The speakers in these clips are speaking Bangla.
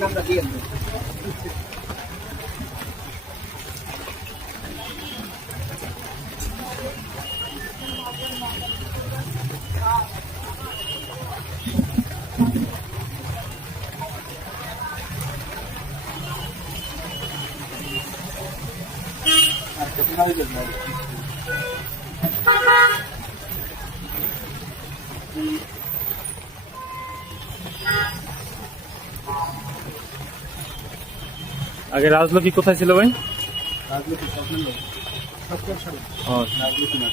নামটা দিয়ে আগে রাজলক্ষ্মী কোথায় ছিল ভাই? রাজলক্ষ্মী স্বপ্নের লোক রাজলক্ষ্মী না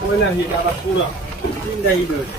পয়লা হিট আবার পুরা তিনটা হিট হয়েছে